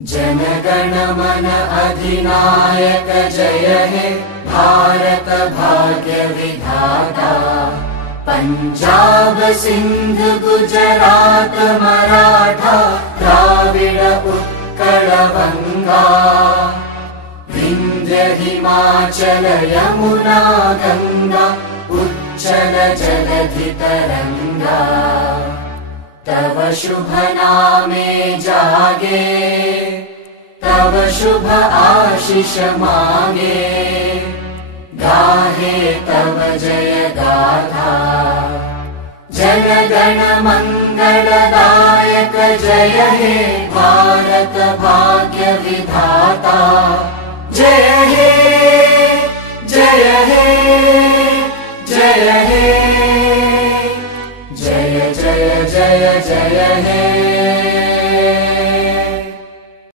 जनगण मन अधिनायक जय हे भारत भाग्य विधाता। पंजाब सिंध गुजरात मराठा द्राविड उत्कल गंगा। विंध्य हिमाचल यमुना गंगा उच्चल जलधि तरंगा। तव शुभ नामे जागे तव शुभ आशीष मांगे। गाहे तव जय गाथा जन गण मंगलदायक जय हे भारत भाग्य विधाता। जय हे जय हे जय हे जय जय जय जय हे।